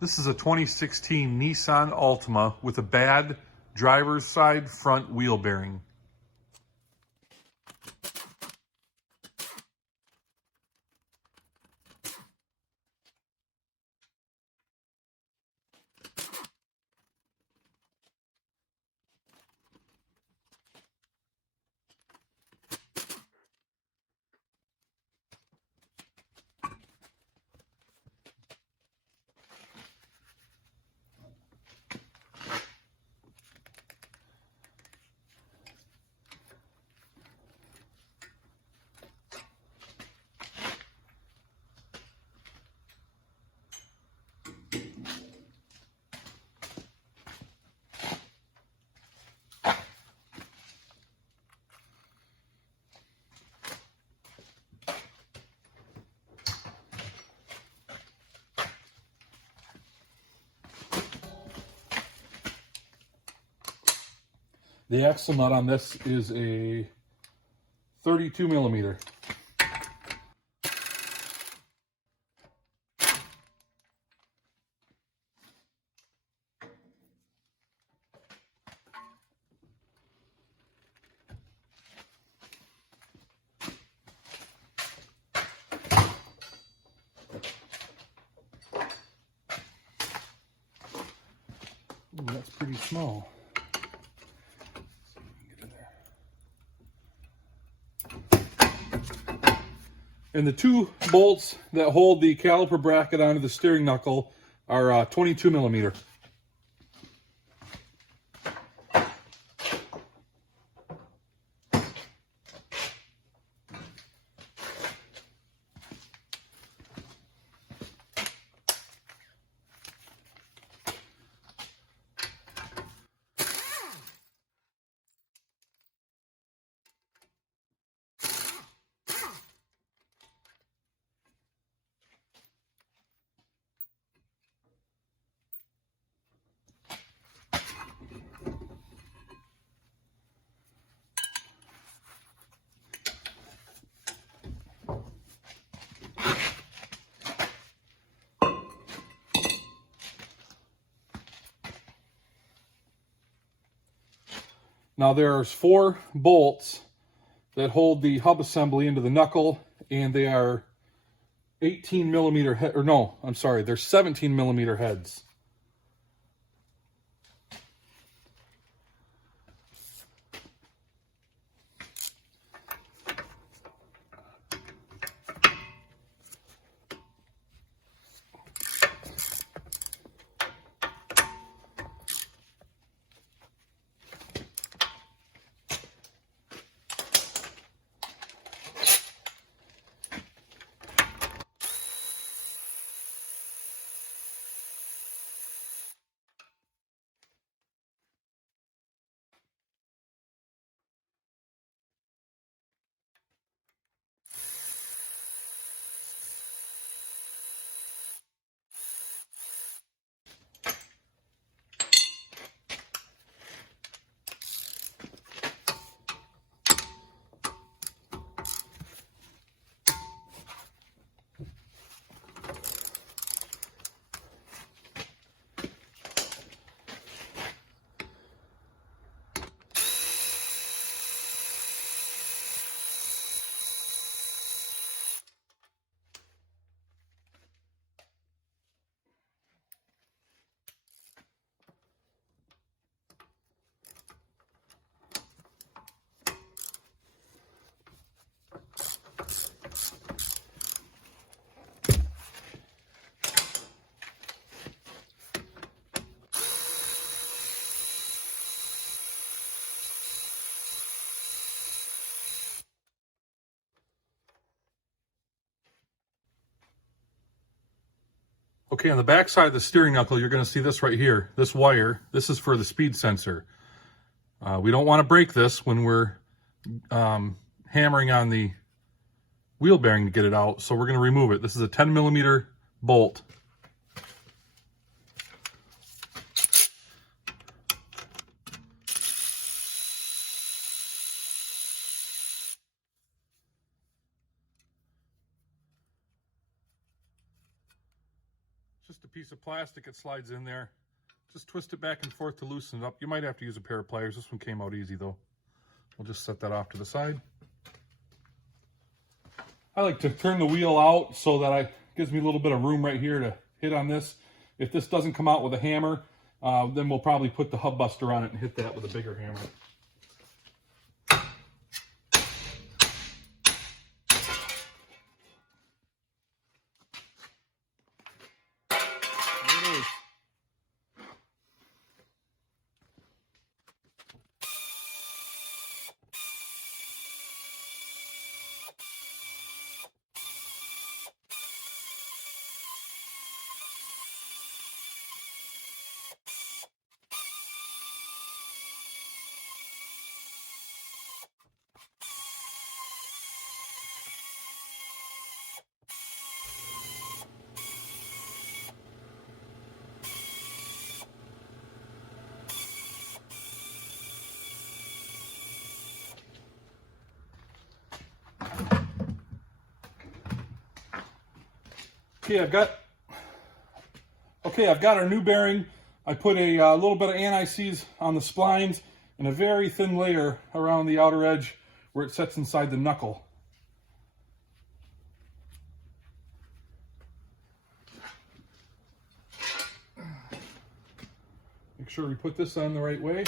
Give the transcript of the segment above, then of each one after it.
This is a 2016 Nissan Altima with a bad driver's side front wheel bearing. The axle nut on this is a 32 millimeter. Ooh, that's pretty small. And the two bolts that hold the caliper bracket onto the steering knuckle are 22 millimeter. Now there's 4 bolts that hold the hub assembly into the knuckle, and they are 18 millimeter head, or no, I'm sorry, they're 17 millimeter heads. Okay, on the back side of the steering knuckle, you're going to see this right here, this wire. This is for the speed sensor. We don't want to break this when we're hammering on the wheel bearing to get it out, so we're going to remove it. This is a 10 millimeter bolt. Just a piece of plastic, it slides in there. Just twist it back and forth to loosen it up. You might have to use a pair of pliers. This one came out easy though. We'll just set that off to the side. I like to turn the wheel out so that it gives me a little bit of room right here to hit on this. If this doesn't come out with a hammer, then we'll probably put the hub buster on it and hit that with a bigger hammer. There it is. Okay, I've got our new bearing. I put a little bit of anti-seize on the splines and a very thin layer around the outer edge where it sets inside the knuckle. Make sure we put this on the right way.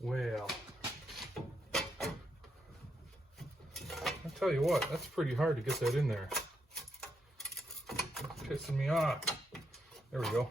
Well, I'll tell you what, that's pretty hard to get that in there. It's pissing me off. There we go.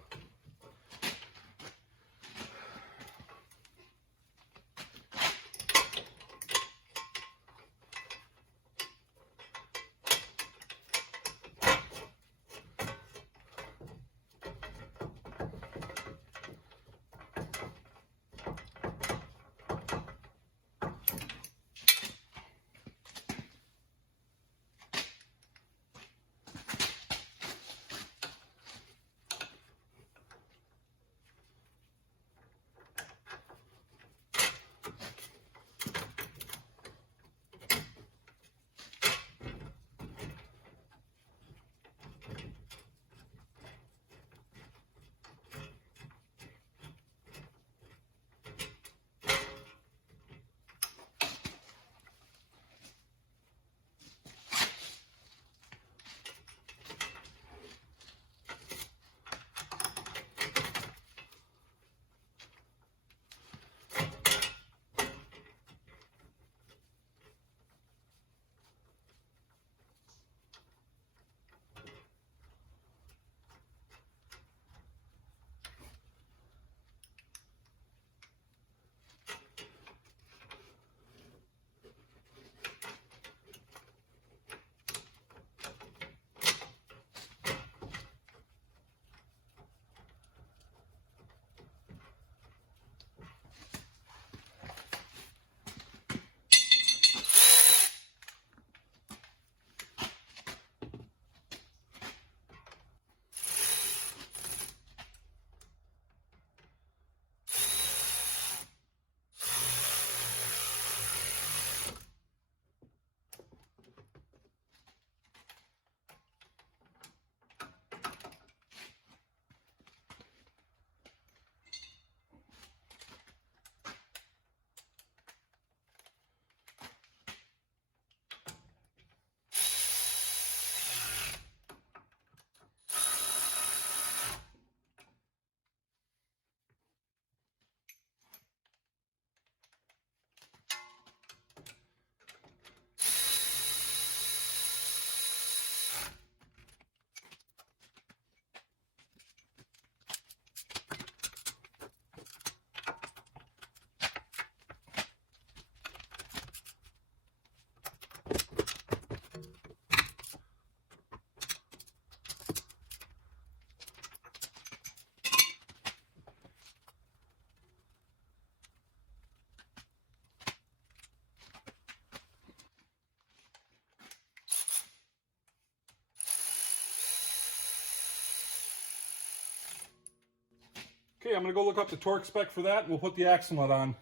Okay, I'm going to go look up the torque spec for that, and we'll put the axle nut on.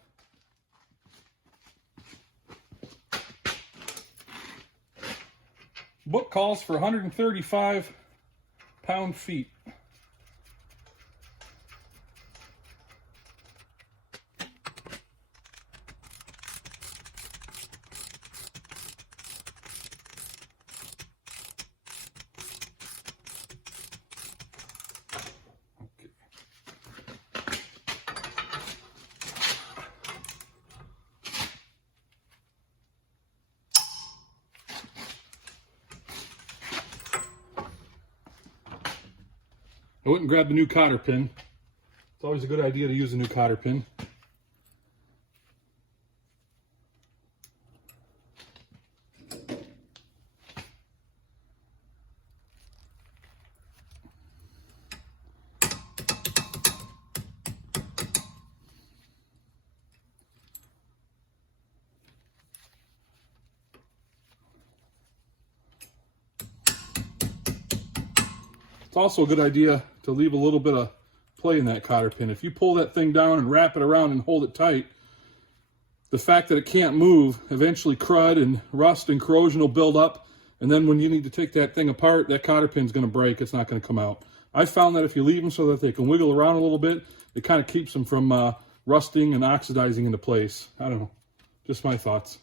Book calls for 135 pound-feet. I went and grabbed the new cotter pin. It's always a good idea to use a new cotter pin. It's also a good idea to leave a little bit of play in that cotter pin. If you pull that thing down and wrap it around and hold it tight, the fact that it can't move, eventually crud and rust and corrosion will build up, and then when you need to take that thing apart, that cotter pin's going to break. It's not going to come out. I found that if you leave them so that they can wiggle around a little bit, it kind of keeps them from rusting and oxidizing into place. I don't know. Just my thoughts.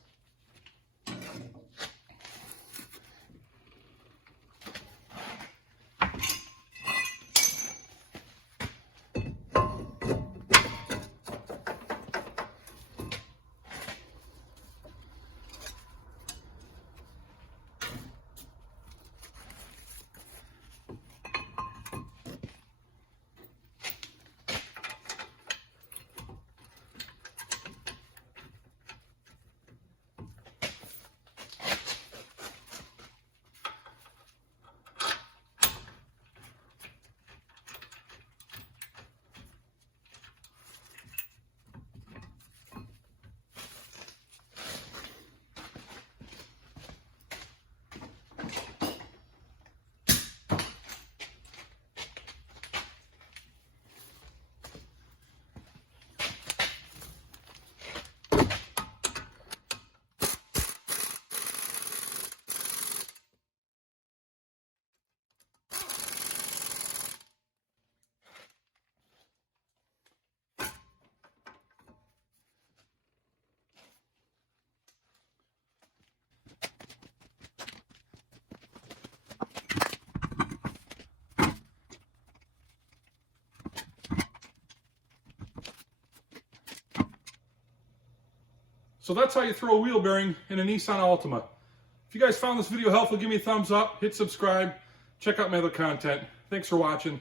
So that's how you throw a wheel bearing in a Nissan Altima. If you guys found this video helpful, give me a thumbs up, hit subscribe, check out my other content. Thanks for watching.